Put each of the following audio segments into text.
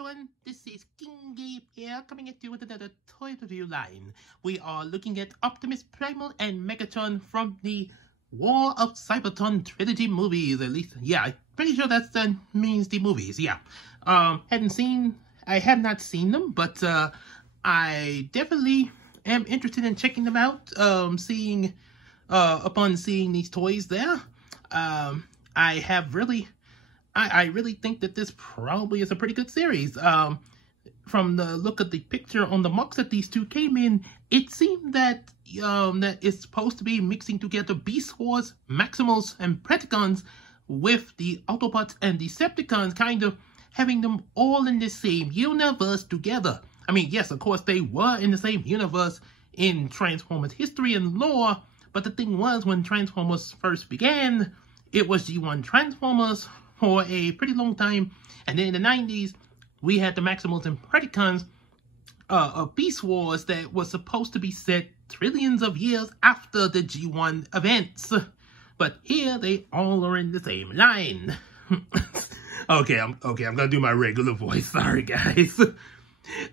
everyone, this is King Gabe here, coming at you with another toy review line. We are looking at Optimus Primal and Megatron from the War of Cybertron Trilogy movies, at least, yeah, I'm pretty sure that means the movies, yeah. I have not seen them, but I definitely am interested in checking them out, upon seeing these toys there. I really think that this probably is a pretty good series. From the look of the picture on the marks that these two came in, it seemed that that it's supposed to be mixing together Beast Wars, Maximals, and Predacons with the Autobots and Decepticons, kind of having them all in the same universe together. I mean, yes, of course, they were in the same universe in Transformers history and lore, but the thing was, when Transformers first began, it was G1 Transformers for a pretty long time, and then in the 90s, we had the Maximals and Predacons of Beast Wars that was supposed to be set trillions of years after the G1 events. But here, they all are in the same line. Okay, I'm gonna do my regular voice. Sorry, guys.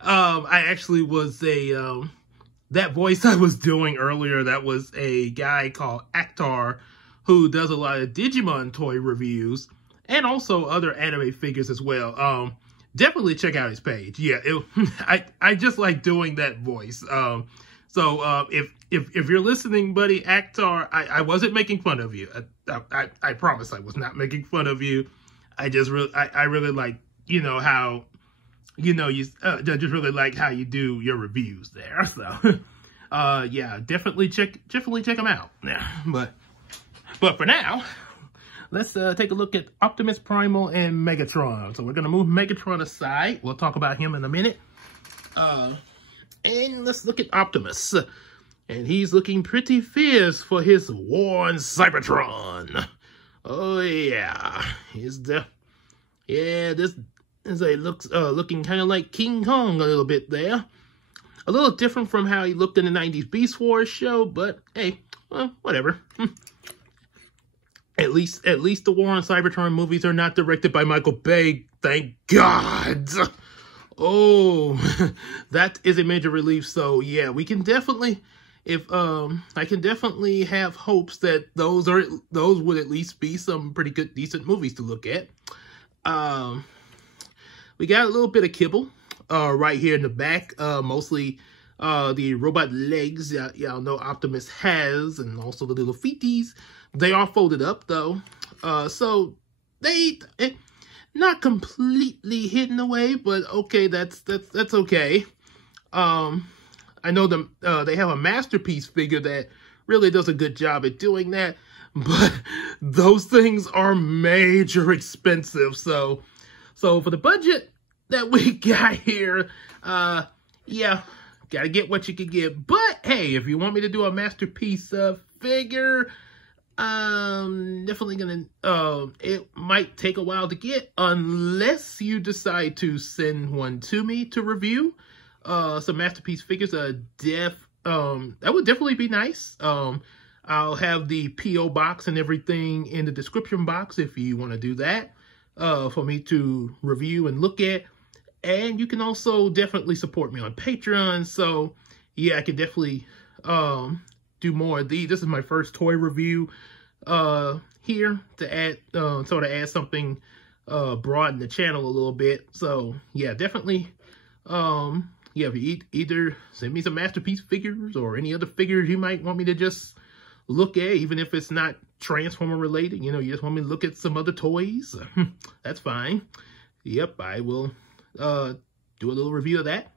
I actually was that voice I was doing earlier, that was a guy called Actar, who does a lot of Digimon toy reviews, and also other anime figures as well. Definitely check out his page. Yeah, I just like doing that voice. So if you're listening, buddy, Actar, I wasn't making fun of you. I promise I was not making fun of you. I really like, how, you just really like how you do your reviews there. So, yeah, definitely check them out. Yeah, but for now, let's take a look at Optimus Primal and Megatron. So we're going to move Megatron aside. We'll talk about him in a minute. And let's look at Optimus. And he's looking pretty fierce for his war on Cybertron. Oh, yeah. This looks looking kind of like King Kong a little bit there. A little different from how he looked in the 90s Beast Wars show, but hey, well, whatever. At least the War on Cybertron movies are not directed by Michael Bay. Thank God. Oh, that is a major relief. So yeah, we can definitely, I can definitely have hopes that those would at least be some pretty good, decent movies to look at. We got a little bit of kibble, right here in the back. Mostly, the robot legs, y'all know Optimus has, and also the little feeties. They are folded up, though, so not completely hidden away, but okay, that's okay. I know they have a Masterpiece figure that really does a good job at doing that, but those things are major expensive. So for the budget that we got here, yeah, gotta get what you can get. But hey, if you want me to do a Masterpiece figure, definitely gonna, it might take a while to get, unless you decide to send one to me to review. Some Masterpiece figures, that would definitely be nice. I'll have the P.O. box and everything in the description box if you want to do that, for me to review and look at. And you can also definitely support me on Patreon. So yeah, I can definitely, do more of these. This is my first toy review here to add sort of add something, broaden the channel a little bit. So yeah, definitely yeah, if you either send me some Masterpiece figures or any other figures you might want me to just look at, even if it's not Transformer related, you just want me to look at some other toys, that's fine. Yep, I will do a little review of that.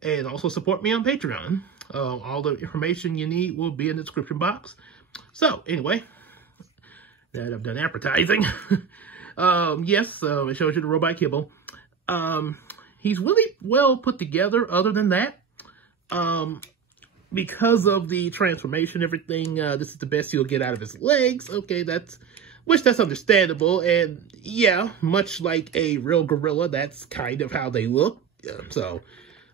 And also support me on Patreon. All the information you need will be in the description box. So, anyway, that I've done advertising. Yes, it shows you the robot kibble. He's really well put together, other than that. Because of the transformation and everything, this is the best you'll get out of his legs. Okay, that's understandable. And yeah, much like a real gorilla, that's kind of how they look. So,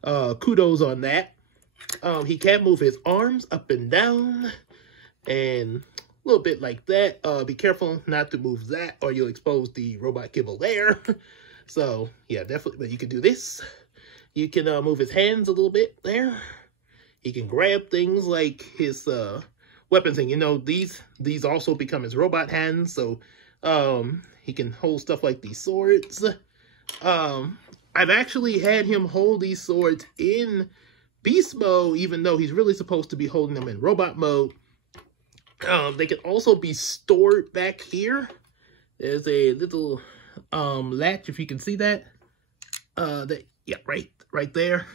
kudos on that. He can move his arms up and down, and a little bit like that. Be careful not to move that, or you'll expose the robot kibble there. So yeah, definitely. But you can do this. You can move his hands a little bit there. He can grab things like his weapons, and you know these also become his robot hands. So he can hold stuff like these swords. I've actually had him hold these swords in beast mode, even though he's really supposed to be holding them in robot mode. They can also be stored back here. There's a little latch, if you can see that. Yeah, right there.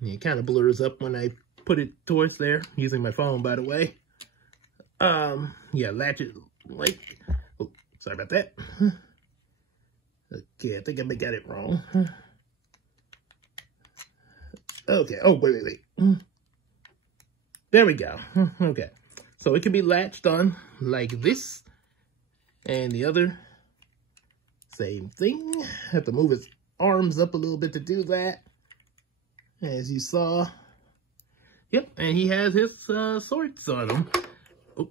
It kind of blurs up when I put it towards there, using my phone, by the way. Yeah, latch it like, oh, sorry about that. Okay, I think I got it wrong. Okay, oh, wait. There we go. Okay, so it can be latched on like this, and the other, same thing. Have to move his arms up a little bit to do that, as you saw. Yep, and he has his swords on him. Oh.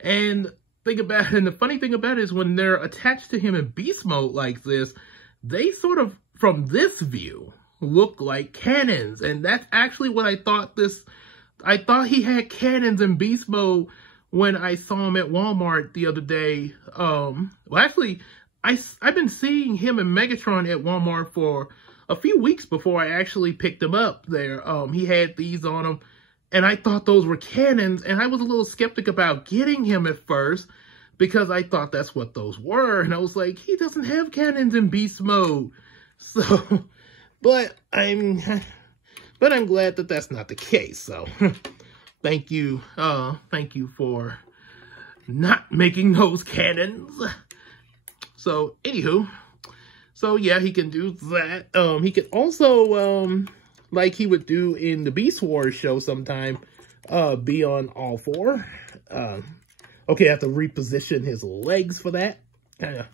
And the funny thing about it is when they're attached to him in beast mode like this, they sort of, from this view, look like cannons. And that's actually what I thought I thought he had cannons in beast mode when I saw him at Walmart the other day. Well, actually, I've been seeing him and Megatron at Walmart for a few weeks before I actually picked him up there. He had these on him, and I thought those were cannons, and I was a little skeptic about getting him at first because I thought that's what those were, and I was like, he doesn't have cannons in beast mode. So, but I'm glad that that's not the case. So, thank you for not making those cannons. So, anywho, so yeah, he can do that. He can also, like he would do in the Beast Wars show sometime, be on all four. Okay, I have to reposition his legs for that. Kind of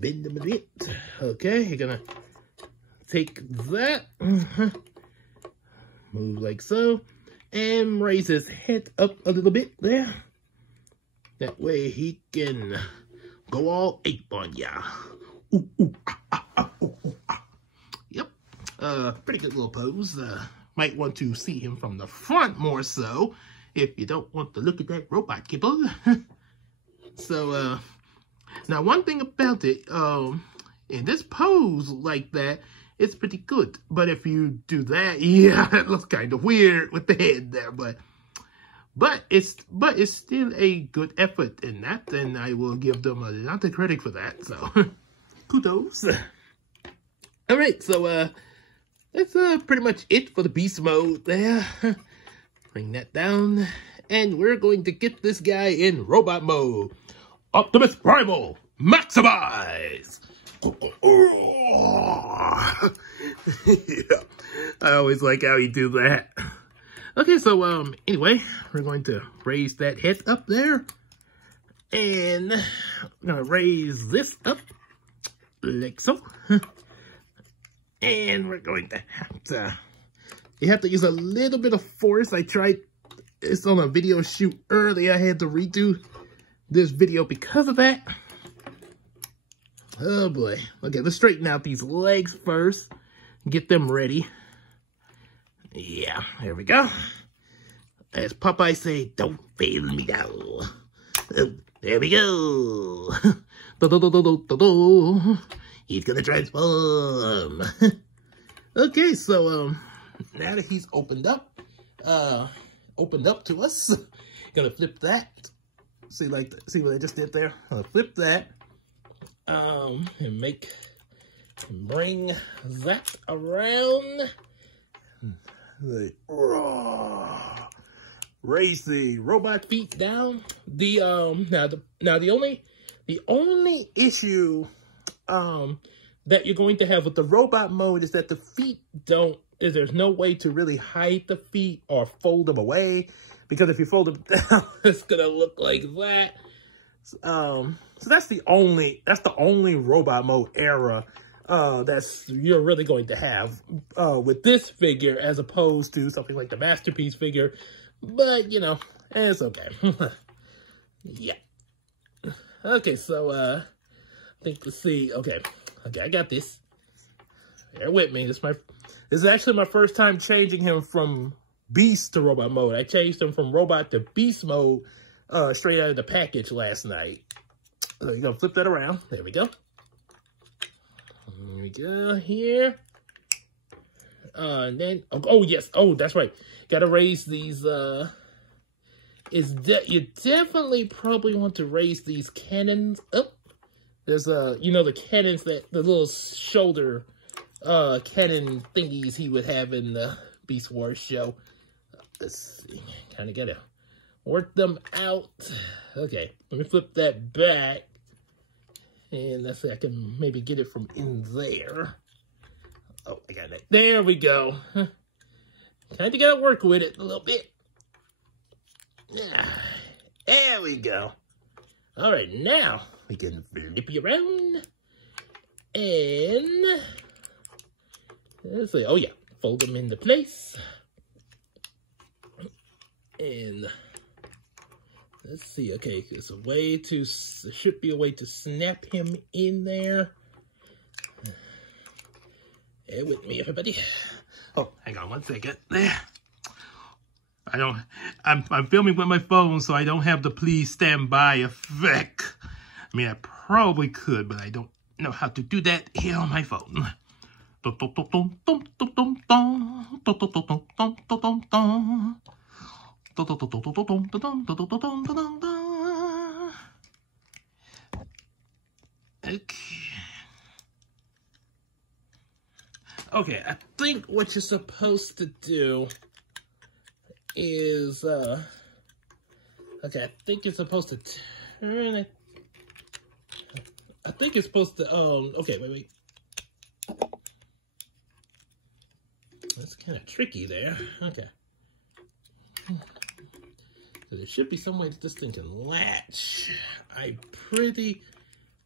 bend them a bit. Okay, you're gonna take that, move like so, and raise his head up a little bit there. That way he can go all ape on ya. Ooh, ooh, ooh, Yep. Pretty good little pose. Might want to see him from the front more so, if you don't want to look at that robot kibble. So, now one thing about it, in this pose like that, it's pretty good. But if you do that, yeah, it looks kind of weird with the head there. But it's still a good effort in that, and I will give them a lot of credit for that. So, kudos. All right, so that's pretty much it for the beast mode there. Bring that down, and we're going to get this guy in robot mode. Optimus Primal, maximize! Yeah, I always like how he do that. Okay, so anyway, we're going to raise that head up there, and I'm gonna raise this up like so. And we're going to you have to use a little bit of force. I tried this on a video shoot earlier. I had to redo this video because of that. Oh boy. Okay, let's straighten out these legs first. Get them ready. Yeah, there we go. As Popeye say, don't fail me now. Oh, there we go. He's gonna transform. Okay, so now that he's opened up to us, gonna flip that. See what I just did there? I'll flip that, and bring that around. Like, raise the robot feet down. The only issue that you're going to have with the robot mode is that the feet there's no way to really hide the feet or fold them away, because if you fold them down, it's gonna look like that. So that's the only robot mode error you're really going to have with this figure, as opposed to something like the Masterpiece figure. But you know, it's okay. Yeah. Okay, so think, let's see. Okay, I got this. Bear with me. This is actually my first time changing him from beast to robot mode. I changed him from robot to beast mode straight out of the package last night. So you're gonna flip that around. There we go. Here we go here. And then oh yes, oh that's right. Gotta raise these. You definitely probably want to raise these cannons up. There's you know, the cannons the little shoulder cannon thingies he would have in the Beast Wars show. Let's see, kind of gotta work them out. Okay, let me flip that back, and let's see, I can maybe get it from in there. Oh, I got it. There we go. Kind of gotta work with it a little bit. There we go. All right, now we can flip you around. And let's see. Oh, yeah. Fold them into place. And let's see. Okay, there's a way to, there should be a way to snap him in there. Bear with me, everybody. Oh, hang on one second. There. I'm filming with my phone, so I don't have the please stand by effect. I mean, I probably could, but I don't know how to do that here on my phone. Okay, I think what you're supposed to do is, okay, I think you're supposed to turn it. I think it's supposed to, okay, wait. That's kind of tricky there. Okay. So there should be some way that this thing can latch. I'm pretty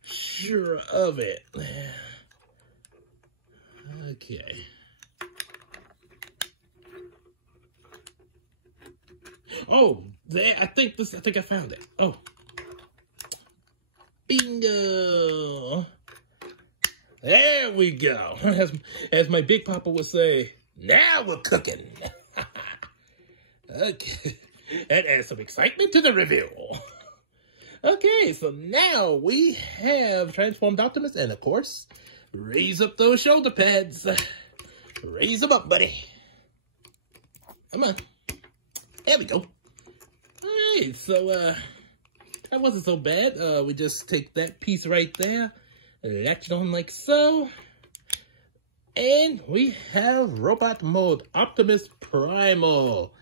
sure of it. Okay. Oh, there, I think I found it. Oh. Bingo. There we go. As my Big Papa would say, now we're cooking. Okay. That adds some excitement to the review. Okay, so now we have transformed Optimus, and of course, raise up those shoulder pads. Raise them up, buddy. Come on. There we go. Alright, so, that wasn't so bad. We just take that piece right there, latch it on like so, and we have robot mode Optimus Primal.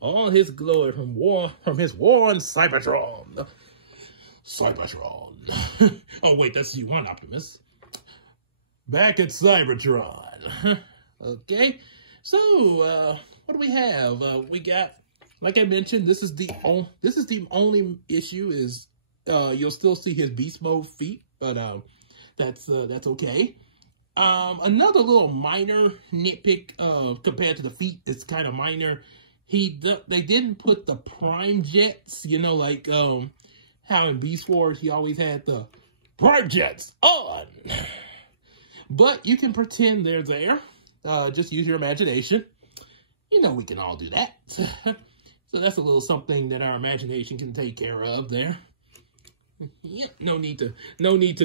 All his glory from his war on Cybertron. Cybertron. Oh wait, that's you on Optimus. Back at Cybertron. Okay, so what do we have? We got, like I mentioned, this is the only issue is you'll still see his beast mode feet, but that's okay. Another little minor nitpick compared to the feet, it's kind of minor. They didn't put the prime jets, you know, like how in Beast Wars he always had the prime jets on. But you can pretend they're there. Just use your imagination. You know we can all do that. So that's a little something that our imagination can take care of there. Yeah, no need to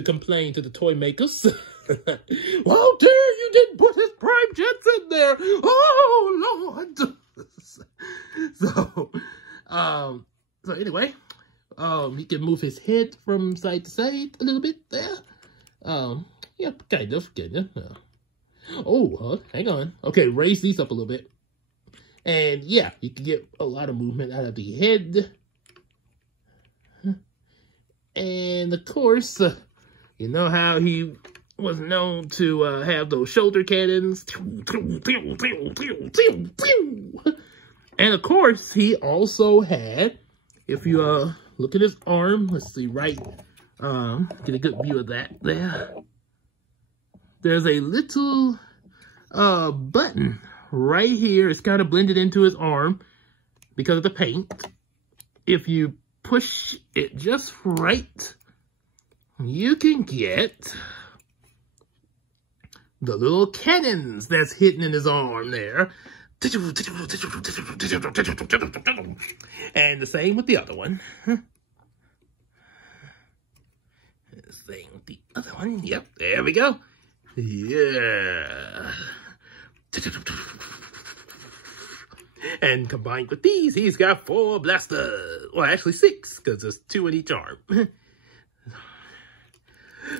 complain to the toy makers. Well, dear, you didn't put his prime jets in there. Oh Lord. So anyway, he can move his head from side to side a little bit there. Yeah, kind of. Hang on. Okay, raise these up a little bit. And yeah, you can get a lot of movement out of the head. And of course, you know how he was known to have those shoulder cannons. And of course, he also had, if you look at his arm, let's see, right, get a good view of that there. There's a little button right here. It's kind of blended into his arm because of the paint. If you push it just right, you can get the little cannons that's hidden in his arm there. And the same with the other one. Same with the other one. Yep, there we go. Yeah. And combined with these, he's got 4 blasters. Well, actually 6, because there's 2 in each arm.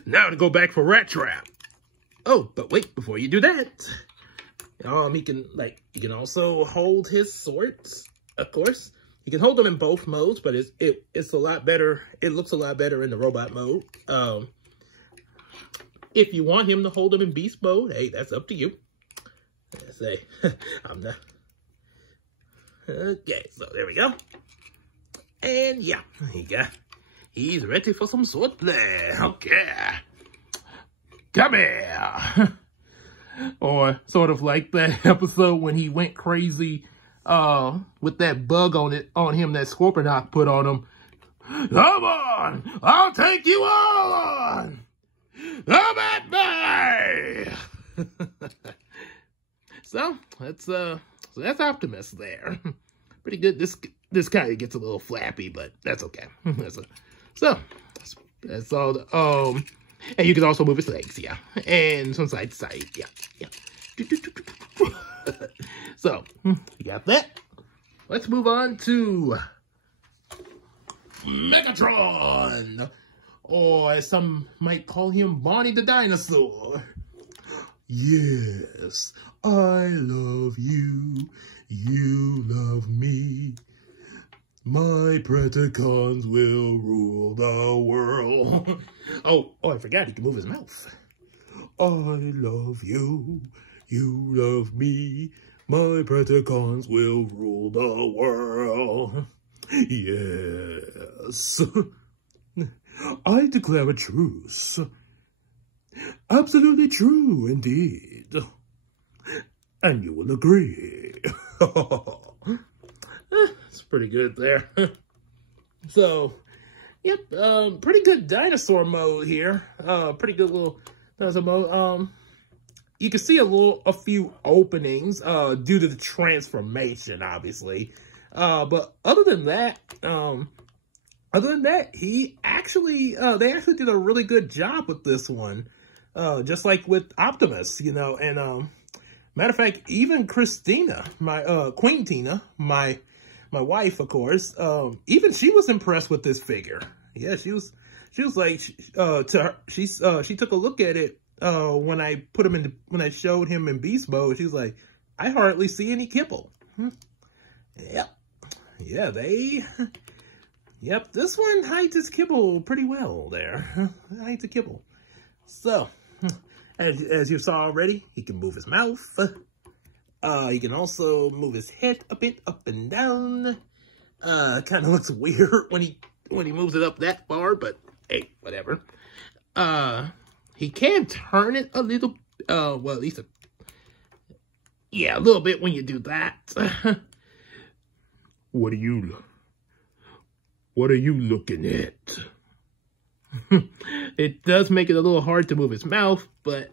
Now to go back for Rat Trap. Oh, but wait, before you do that, he can also hold his swords, of course. You can hold them in both modes, but it's a lot better. It looks a lot better in the robot mode. If you want him to hold them in beast mode, hey, that's up to you. Let's say, I'm not. Okay, so there we go. And yeah, he's ready for some sword play. Okay. Come here. Or sort of like that episode when he went crazy with that bug on him that Scorponok put on him. Come on, I'll take you on. Come at me. So that's Optimus there. Pretty good. This kind of gets a little flappy, but that's okay. That's all. And you can also move his legs, yeah, and from side to side, yeah. So you got that. Let's move on to Megatron, or as some might call him, Bonnie the Dinosaur. Yes, I love you, you love me. My Predacons will rule the world. Oh, I forgot he can move his mouth. I love you, you love me. My Predacons will rule the world. Yes. I declare a truce. Absolutely true, indeed. And you will agree. It's pretty good there. So, yep, pretty good dinosaur mode here. Pretty good little dinosaur mode. You can see a few openings due to the transformation, obviously. But other than that, he actually they actually did a really good job with this one. Just like with Optimus, you know, and matter of fact, even Christina, Queen Tina, my wife, of course, even she was impressed with this figure. Yeah, she was like, she took a look at it when I showed him in beast mode. She was like, I hardly see any kibble. Yep, yeah, yep, this one hides his kibble pretty well there. Hides the kibble. So, as you saw already, he can move his mouth. He can also move his head a bit up and down. Kind of looks weird when he moves it up that far, but hey, whatever. He can turn it a little, well, at least a little bit when you do that. What are you looking at? It does make it a little hard to move his mouth, but,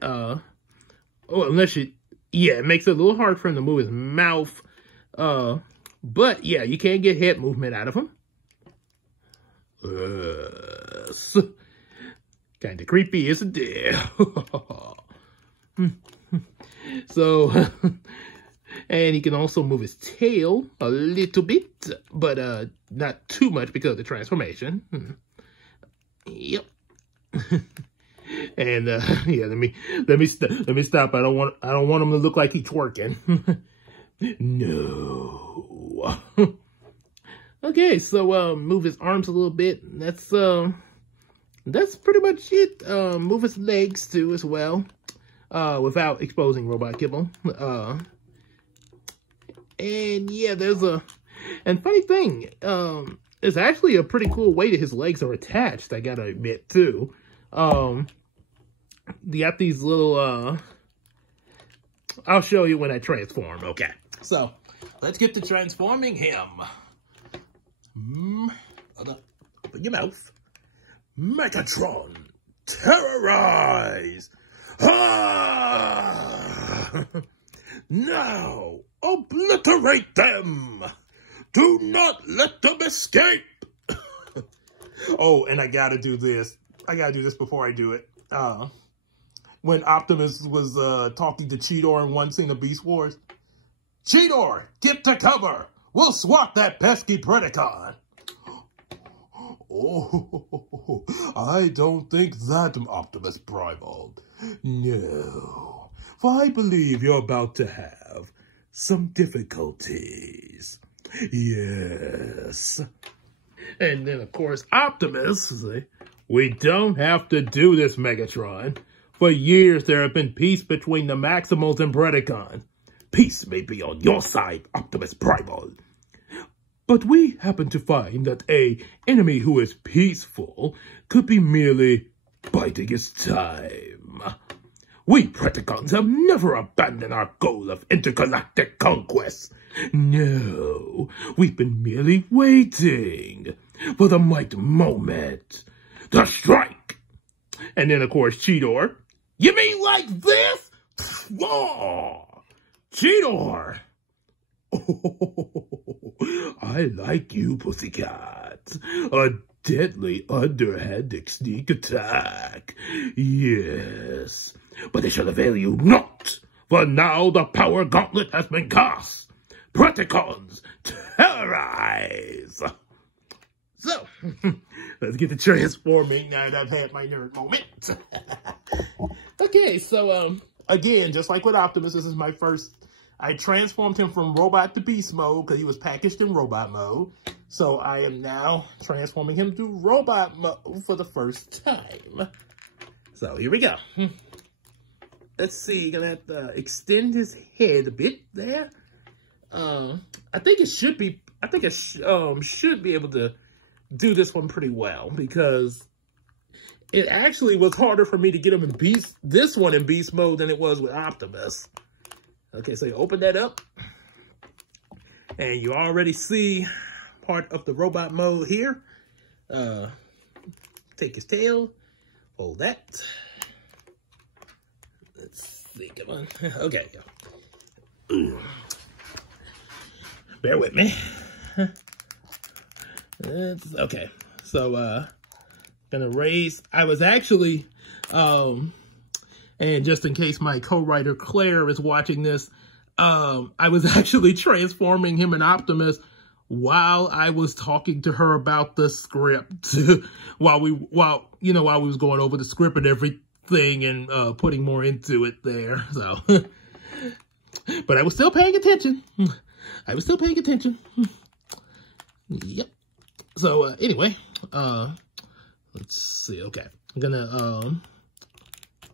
it makes it a little hard for him to move his mouth. But yeah, you can get head movement out of him. Kind of creepy, isn't it? So, and he can also move his tail a little bit, but not too much because of the transformation. Yep. And yeah, let me stop. I don't want him to look like he's twerking. No. Okay, so move his arms a little bit. That's pretty much it. Move his legs too as well, without exposing robot kibble. And yeah, and funny thing, it's actually a pretty cool way that his legs are attached, I gotta admit too. You got these little, I'll show you when I transform. Okay, so let's get to transforming him. Open your mouth. Megatron terrorize. Ah! Now, obliterate them. Do not let them escape. Oh, and I gotta do this. I gotta do this before I do it. When Optimus was talking to Cheetor in one scene of Beast Wars. Cheetor, get to cover. We'll swat that pesky Predacon. Oh, I don't think that, Optimus Primal. No, for I believe you're about to have some difficulties. Yes. And then, of course, Optimus is like, we don't have to do this, Megatron. For years, there have been peace between the Maximals and Predacon. Peace may be on your side, Optimus Primal. But we happen to find that an enemy who is peaceful could be merely biding his time. We Predacons have never abandoned our goal of intergalactic conquest. No, we've been merely waiting for the right moment to strike. And then, of course, Cheetor. You mean like this? Whoa! Cheetor! Oh, I like you, pussycat. A deadly underhanded sneak attack. Yes, but it shall avail you not, for now the power gauntlet has been cast. Predacons, terrorize! So, let's get to transforming now that I've had my nerd moment. Okay, so, again, just like with Optimus, this is my first... I transformed him from robot to beast mode because he was packaged in robot mode. So I am now transforming him to robot mode for the first time. So here we go. Let's see, gonna have to extend his head a bit there. I think it should be, should be able to do this one pretty well because it actually was harder for me to get him in this one in beast mode than it was with Optimus. Okay, so you open that up, and you already see part of the robot mode here. Take his tail, hold that. Let's see, come on. Okay. Bear with me. Okay, so gonna raise. I was actually, and just in case my co-writer Claire is watching this, I was actually transforming him in Optimus while I was talking to her about the script, while we was going over the script and everything and putting more into it there. So, but I was still paying attention. Yep. So anyway, let's see. Okay, I'm gonna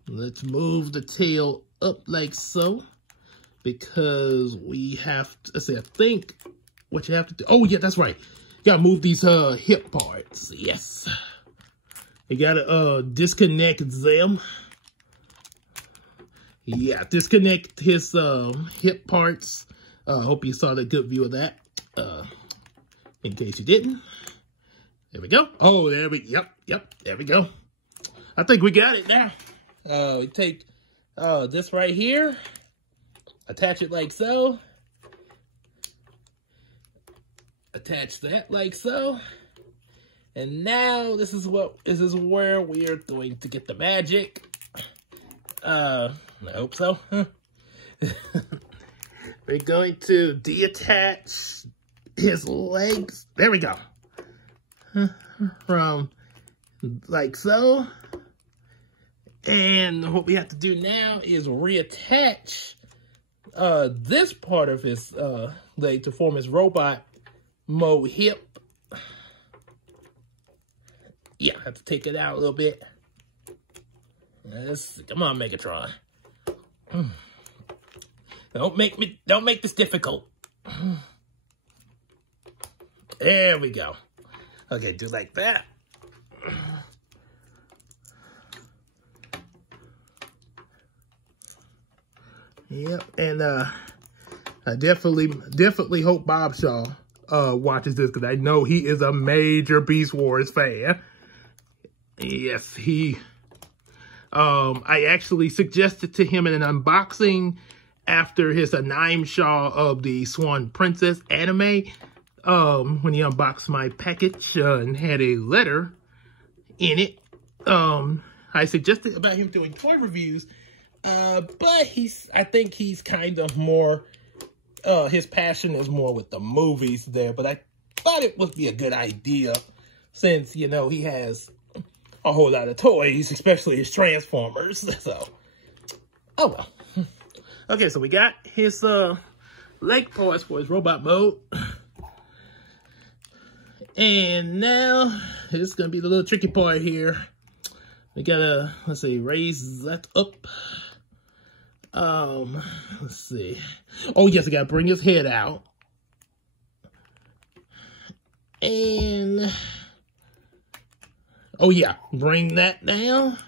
let's move the tail up like so, because we have to, let's see, I think what you have to do, oh yeah, that's right. You gotta move these hip parts, yes. You gotta disconnect them. Yeah, disconnect his hip parts. Hope you saw the good view of that. In case you didn't. There we go. Oh, there we, yep, there we go. I think we got it now. We take this right here, attach it like so, attach that like so, and now this is where we are going to get the magic. I hope so. We're going to deattach his legs. There we go. From like so. And what we have to do now is reattach this part of his leg to form his robot mode hip. Yeah, I have to take it out a little bit. Come on, Megatron. Don't make this difficult. There we go. Okay, do like that. Yep, and I definitely hope Bob Shaw watches this, because I know he is a major Beast Wars fan. Yes, he I actually suggested to him in an unboxing after his Anime Shaw of the Swan Princess anime, when he unboxed my package and had a letter in it. I suggested about him doing toy reviews, but I think he's kind of more, his passion is more with the movies there, but I thought it would be a good idea since, you know, he has a whole lot of toys, especially his Transformers, so, oh well. Okay, so we got his, leg parts for his robot mode. And now, this is gonna be the little tricky part here. We gotta, let's see, raise that up. Let's see. Oh, yes, I gotta bring his head out. And, oh yeah, bring that down.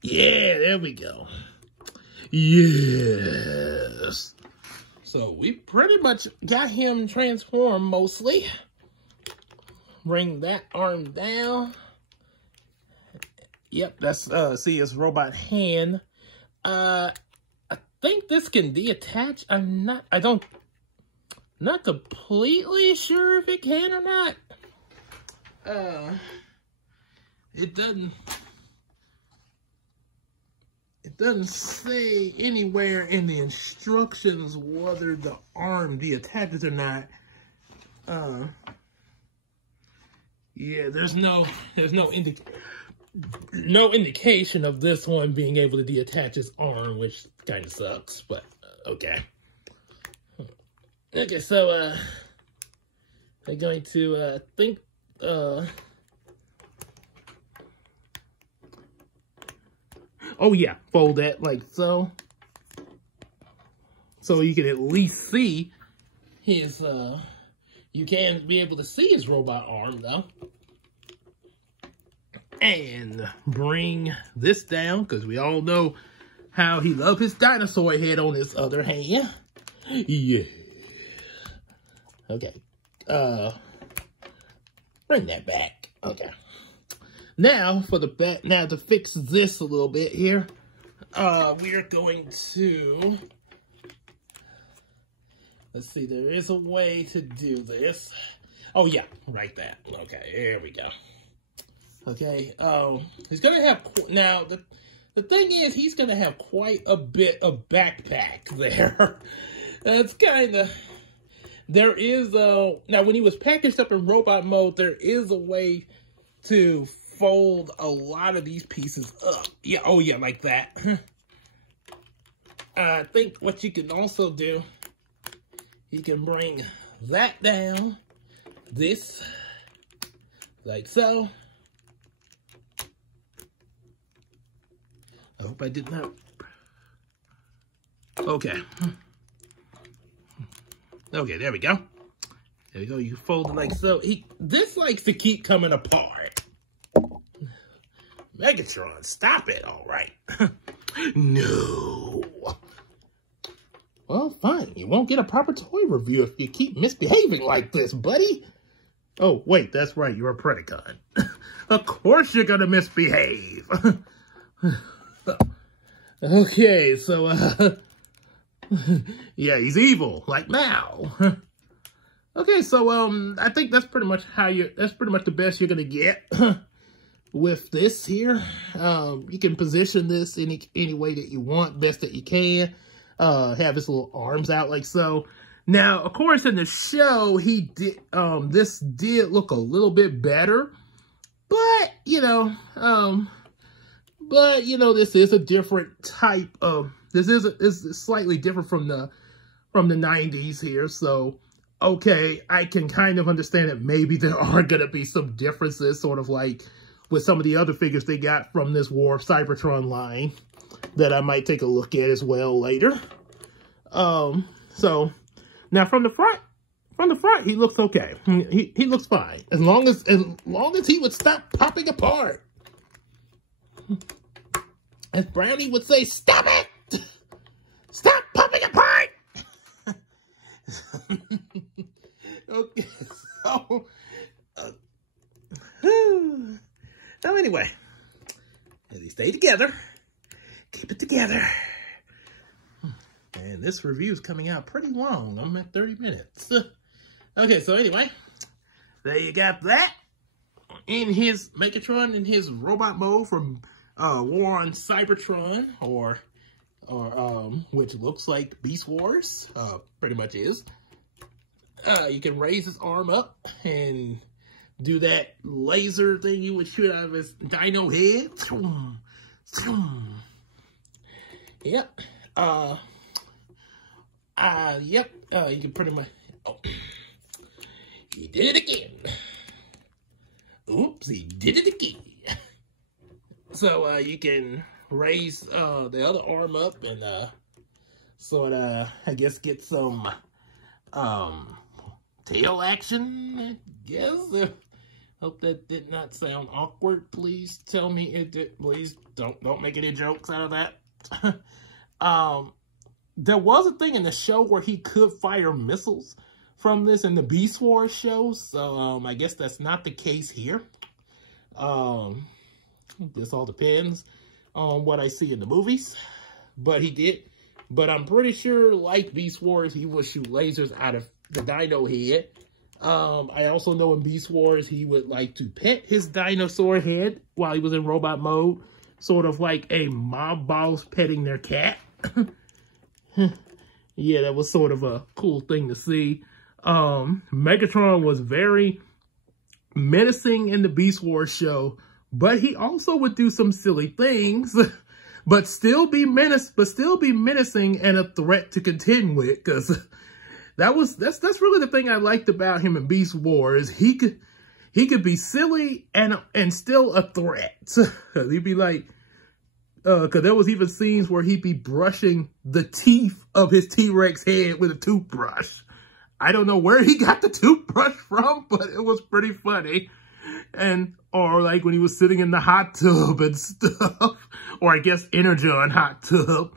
Yeah, there we go. Yes. So we pretty much got him transformed mostly. Bring that arm down. Yep, that's see his robot hand. I think this can deattach. Not completely sure if it can or not. It doesn't say anywhere in the instructions whether the arm deattaches or not. Yeah, there's no indication of this one being able to deattach his arm, which kind of sucks, but okay. Okay, so I'm going to think oh yeah, fold that like so. So you can at least see his, you can be able to see his robot arm though. And bring this down, because we all know how he loves his dinosaur head on his other hand. Yeah. Okay. Bring that back. Okay. Now, for the back, now to fix this a little bit here, we're going to, let's see, there is a way to do this. Oh yeah, right that. Okay, there we go. Okay, he's gonna have, now, the thing is, he's gonna have quite a bit of backpack there. That's kind of, there is a, now when he was packaged up in robot mode, there is a way to fold a lot of these pieces up. Yeah, oh yeah, like that. I think what you can also do, you can bring that down, this, like so. I hope I did not. Okay. Okay, there we go. There we go. You fold it like so. This likes to keep coming apart. Megatron, stop it. All right. No. Well, fine. You won't get a proper toy review if you keep misbehaving like this, buddy. Oh, wait. That's right. You're a Predacon. Of course you're going to misbehave. Okay, so, yeah, he's evil, like Mao. Okay, so, I think that's pretty much that's pretty much the best you're gonna get with this here. You can position this any way that you want, best that you can. Have his little arms out like so. Now, of course, in the show, he did, this did look a little bit better, but, you know, this is a different type of, this is slightly different from the 90s here. So, okay, I can kind of understand that maybe there are going to be some differences, sort of like with some of the other figures they got from this War of Cybertron line that I might take a look at as well later. So, now from the front, he looks okay. He looks fine. As long as he would stop popping apart. As Brownie would say, stop it! Stop popping apart! Okay, so, So anyway, they stay together. Keep it together. And this review is coming out pretty long. I'm at 30 minutes. Okay, so anyway, there you got that. In his Megatron, in his robot mode from War on Cybertron, or which looks like Beast Wars, pretty much is. You can raise his arm up and do that laser thing you would shoot out of his dino head. Yep. Yep. You can pretty much. Oh, he did it again. Oops, he did it again. So you can raise the other arm up and sort of, I guess, get some tail action. I guess. Hope that did not sound awkward. Please tell me it did. Please don't make any jokes out of that. There was a thing in the show where he could fire missiles from this in the Beast Wars show, so I guess that's not the case here. This all depends on what I see in the movies, but he did. But I'm pretty sure, like Beast Wars, he would shoot lasers out of the dino head. I also know in Beast Wars, he would like to pet his dinosaur head while he was in robot mode, sort of like a mob boss petting their cat. Yeah, that was sort of a cool thing to see. Megatron was very menacing in the Beast Wars show, but he also would do some silly things, but still be menacing and a threat to contend with. Because that's really the thing I liked about him in Beast Wars. He could be silly and still a threat. He'd be like, because there was even scenes where he'd be brushing the teeth of his T-Rex head with a toothbrush. I don't know where he got the toothbrush from, but it was pretty funny. Or like when he was sitting in the hot tub and stuff, or I guess Energon hot tub.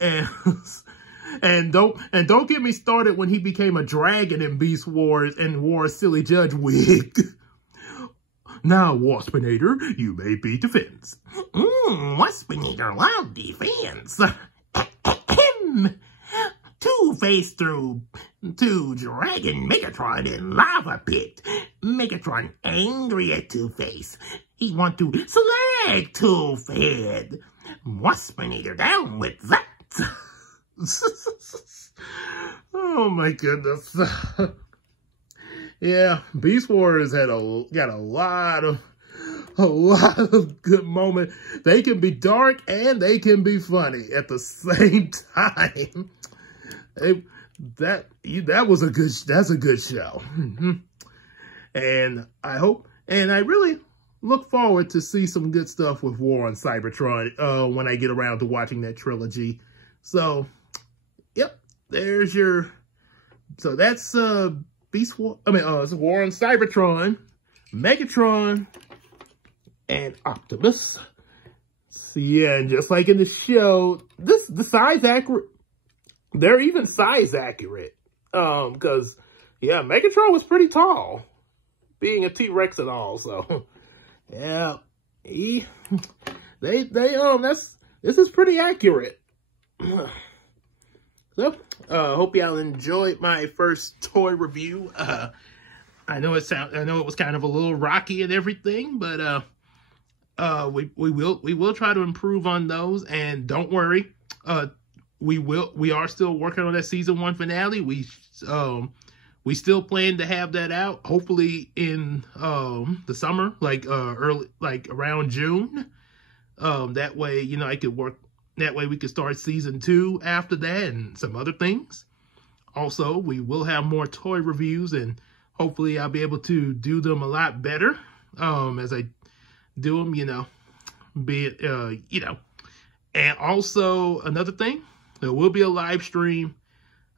And don't get me started when he became a dragon in Beast Wars and wore a silly judge wig. Now, Waspinator, you may be defense. Waspinator, loud defense. Two-Face through to Dragon Megatron in lava pit. Megatron angry at Two-Face. He want to slag Two-Head. Waspinator down with that. Oh my goodness. Yeah, Beast Wars got a lot of good moments. They can be dark and they can be funny at the same time. That's a good show. And I really look forward to see some good stuff with War on Cybertron when I get around to watching that trilogy. So, yep, so that's it's War on Cybertron, Megatron, and Optimus. So yeah, and just like in the show, the size accurate. They're even size accurate. Because yeah, Megatron was pretty tall, being a T-Rex and all. So yeah, this is pretty accurate. So, hope y'all enjoyed my first toy review. I know it was kind of a little rocky and everything, but we will try to improve on those. And don't worry, we are still working on that season 1 finale. We still plan to have that out, hopefully in the summer, like early, like around June. That way, I could work. That way we could start season 2 after that and some other things. Also, we will have more toy reviews and hopefully I'll be able to do them a lot better as I do them, And also, another thing, there will be a live stream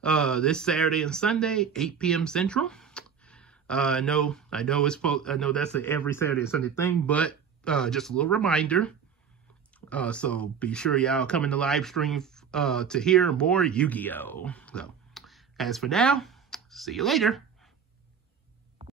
this Saturday and Sunday, 8 p.m. Central. I know that's an every Saturday and Sunday thing, but just a little reminder. So be sure y'all come in the live stream to hear more Yu-Gi-Oh! So, as for now, see you later.